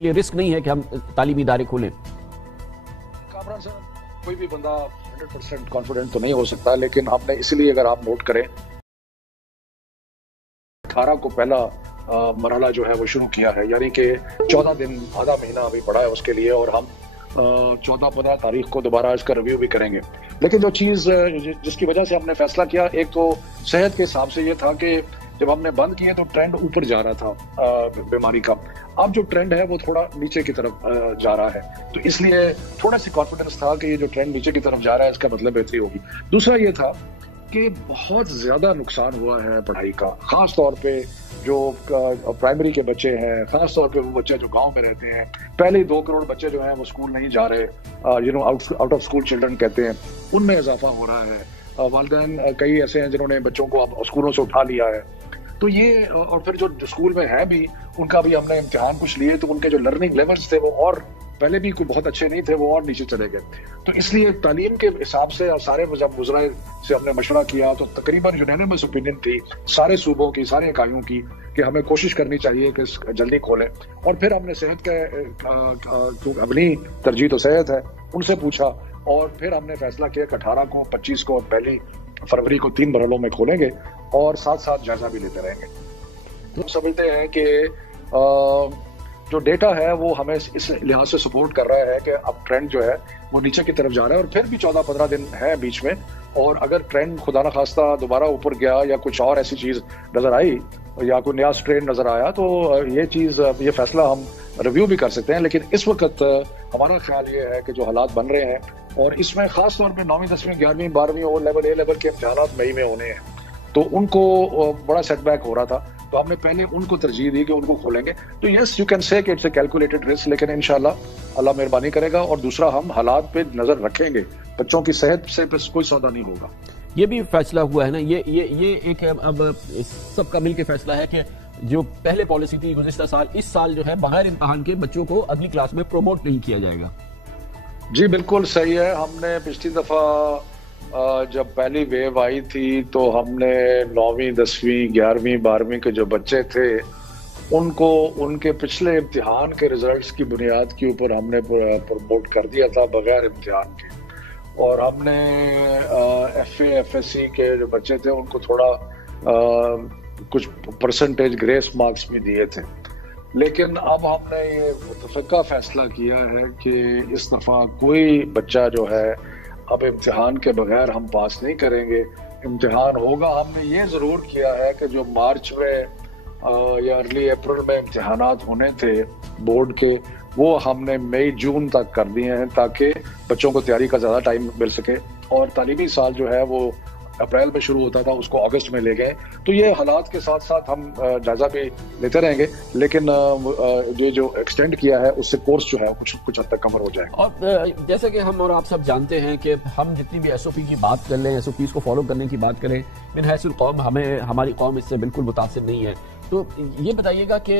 یہ رسک نہیں ہے کہ ہم تعلیمی ادارے کھولیں؟ کامران صاحب، کوئی بھی بندہ 100% کانفیڈنٹ تو نہیں ہو سکتا، لیکن ہم نے اس لیے، اگر آپ نوٹ کریں، 18 کو پہلا مرحلہ جو ہے وہ شروع کیا ہے، یعنی کہ 14 دن، آدھا مہینہ ابھی پڑا ہے اس کے لیے، اور ہم 14-15 تاریخ کو دوبارہ اس کا ریویو بھی کریں گے۔ لیکن جو چیز جس کی وجہ سے ہم نے فیصلہ کیا، ایک تو صحت کے حساب سے یہ تھا کہ جب ہم نے بند کیے تو ٹرینڈ اوپر جا رہا تھا بیماری کا، اب جو ٹرینڈ ہے وہ تھوڑا نیچے کی طرف جا رہا ہے، تو اس لیے تھوڑا سی کانفیڈنس تھا کہ یہ جو ٹرینڈ نیچے کی طرف جا رہا ہے اس کا مطلب بہتری ہوگی۔ دوسرا یہ تھا کہ بہت زیادہ نقصان ہوا ہے پڑھائی کا، خاص طور پہ جو پرائمری کے بچے ہیں، خاص طور پہ وہ بچے جو گاؤں میں رہتے ہیں۔ پہلے 2 کروڑ بچے جو ہیں وہ اسکول نہیں جا رہے، آؤٹ آف اسکول چلڈرن کہتے ہیں، ان میں اضافہ ہو رہا ہے۔ والدین کئی ایسے ہیں جنہوں نے بچوں کو اب اسکولوں سے اٹھا لیا ہے، تو یہ، اور پھر جو اسکول میں ہے بھی ان کا بھی ہم نے امتحان کچھ لیے تو ان کے جو لرننگ لیولز تھے وہ اور پہلے بھی کوئی بہت اچھے نہیں تھے، وہ اور نیچے چلے گئے۔ تو اس لیے تعلیم کے حساب سے اور سارے جب وزرائے سے ہم نے مشورہ کیا تو تقریباً یونینیمس اوپینین تھی سارے صوبوں کی، سارے اکائیوں کی، کہ ہمیں کوشش کرنی چاہیے کہ جلدی کھولیں۔ اور پھر ہم نے صحت کا اپنی ترجیح تو صحت ہے، ان سے پوچھا، اور پھر ہم نے فیصلہ کیا کہ 18 کو، 25 کو اور 1 فروری کو 3 مرحلوں میں کھولیں گے، اور ساتھ ساتھ جائزہ بھی لیتے رہیں گے۔ تو ہم سمجھتے ہیں کہ جو ڈیٹا ہے وہ ہمیں اس لحاظ سے سپورٹ کر رہا ہے کہ اب ٹرینڈ جو ہے وہ نیچے کی طرف جا رہا ہے، اور پھر بھی 14-15 دن ہے بیچ میں، اور اگر ٹرینڈ خدا نخواستہ دوبارہ اوپر گیا یا کچھ اور ایسی چیز نظر آئی یا کوئی نیا اسٹرین نظر آیا تو یہ فیصلہ ہم ریویو بھی کر سکتے ہیں۔ لیکن اس وقت ہمارا خیال یہ ہے کہ جو حالات بن رہے ہیں، اور اس میں خاص طور پہ 9ویں 10ویں 11ویں 12ویں او لیول اے لیول کے امتحانات مئی میں ہونے ہیں، تو ان کو بڑا سیٹ بیک ہو رہا تھا، تو ہم نے پہلے ان کو ترجیح دی کہ ان کو کھولیں گے۔ تو یس، یو کین سے کہ اٹس اے کیلکولیٹڈ رسک، لیکن انشاءاللہ اللہ مہربانی کرے گا، اور دوسرا ہم حالات پہ نظر رکھیں گے، بچوں کی صحت سے کوئی سودا نہیں ہوگا۔ یہ بھی فیصلہ ہوا ہے نا، یہ ایک اب سب کا مل کے فیصلہ ہے کہ جو پہلے پالیسی تھی گزشتہ سال، اس سال جو ہے بغیر امتحان کے بچوں کو اگلی کلاس میں پروموٹ نہیں کیا جائے گا۔ جی بالکل صحیح ہے۔ ہم نے پچھلی دفعہ جب پہلی ویو آئی تھی تو ہم نے 9ویں 10ویں 11ویں 12ویں کے جو بچے تھے ان کو ان کے پچھلے امتحان کے ریزلٹس کی بنیاد کے اوپر ہم نے پروموٹ کر دیا تھا بغیر امتحان کے، اور ہم نے F A F S C کے جو بچے تھے ان کو تھوڑا کچھ پرسنٹیج گریس مارکس بھی دیے تھے۔ لیکن اب ہم نے یہ متفقہ فیصلہ کیا ہے کہ اس دفعہ کوئی بچہ جو ہے اب امتحان کے بغیر ہم پاس نہیں کریں گے، امتحان ہوگا۔ ہم نے یہ ضرور کیا ہے کہ جو مارچ میں یا ارلی اپریل میں امتحانات ہونے تھے بورڈ کے، وہ ہم نے مئی جون تک کر دیے ہیں تاکہ بچوں کو تیاری کا زیادہ ٹائم مل سکے، اور تعلیمی سال جو ہے وہ اپریل میں شروع ہوتا تھا اس کو اگست میں لے گئے۔ تو یہ حالات کے ساتھ ساتھ ہم جائزہ بھی لیتے رہیں گے، لیکن جو ایکسٹینڈ کیا ہے اس سے کورس جو ہے کچھ حد تک کور ہو جائے گا۔ اور جیسے کہ ہم اور آپ سب جانتے ہیں کہ ہم جتنی بھی ایس او پی کی بات کر لیں، ایس او پیز کو فالو کرنے کی بات کریں، من حیث القوم ہماری قوم اس سے بالکل متاثر نہیں ہے۔ تو یہ بتائیے گا کہ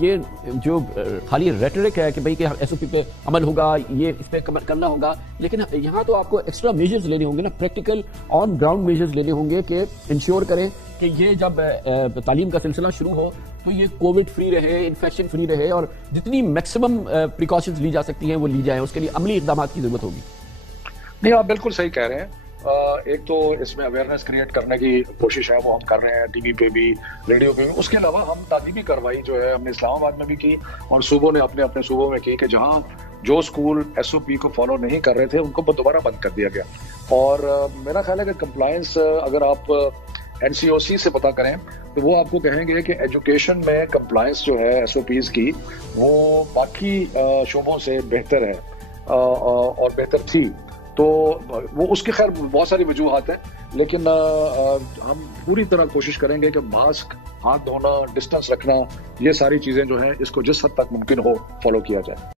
یہ جو خالی ریٹرک ہے کہ بھئی کہ ایس او پی پہ عمل ہوگا، یہ اس پہ کرنا ہوگا، لیکن یہاں تو آپ کو ایکسٹرا میجرز لینے ہوں گے نا، پریکٹیکل آن گراؤنڈ میجرز لینے ہوں گے کہ انشور کریں کہ یہ جب تعلیم کا سلسلہ شروع ہو تو یہ کووڈ فری رہے، انفیکشن فری رہے، اور جتنی میکسیمم پریکاشنز لی جا سکتی ہیں وہ لی جائیں، اس کے لیے عملی اقدامات کی ضرورت ہوگی۔ نہیں، آپ بالکل صحیح کہہ رہے ہیں۔ ایک تو اس میں اویئرنیس کریٹ کرنے کی کوشش ہے، وہ ہم کر رہے ہیں، ٹی وی پہ بھی، ریڈیو پہ بھی۔ اس کے علاوہ ہم تعلیمی کارروائی جو ہے ہم نے اسلام آباد میں بھی کی، اور صوبوں نے اپنے اپنے صوبوں میں کی کہ جہاں جو اسکول ایس او پی کو فالو نہیں کر رہے تھے ان کو دوبارہ بند کر دیا گیا۔ اور میرا خیال ہے کہ کمپلائنس اگر آپ این سی او سی سے پتہ کریں تو وہ آپ کو کہیں گے کہ ایجوکیشن میں کمپلائنس جو ہے ایس او پیز کی وہ باقی شعبوں سے بہتر ہے اور بہتر تھی۔ تو وہ اس کی خیر بہت ساری وجوہات ہیں، لیکن ہم پوری طرح کوشش کریں گے کہ ماسک، ہاتھ دھونا، ڈسٹنس رکھنا، یہ ساری چیزیں جو ہیں اس کو جس حد تک ممکن ہو فالو کیا جائے۔